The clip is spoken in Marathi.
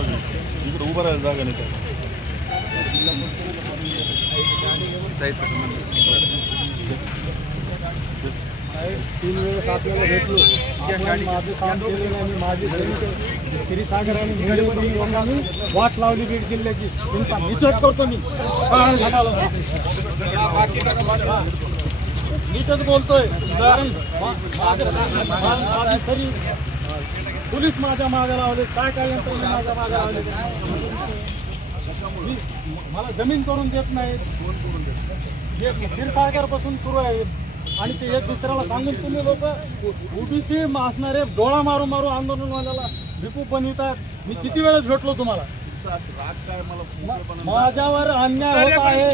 इकडे उभं राहायला जागा नाही तीन वेळेस आपल्याला भेटलो माझं काम केलेलं आणि माझी क्षीरसागर आणि मुंबईमधील लोकांनी वाट लावली बीड जिल्ह्याची तुमचा निषेध करतो मी नीटच बोलतोय कारण तरी पोलीस माझ्या मागे लावले काय यंत्रणा माझ्या मागे लावले मला जमीन करून देत नाहीत क्षीरसागर पासून सुरू आहे आणि ते एक दुसऱ्याला सांगून तुम्ही लोक ओबीसी असणारे डोळा मारू मारू आंदोलनवाल्याला भिकू बनवितात. मी किती वेळेस भेटलो तुम्हाला माझ्यावर अन्याय होत आहे.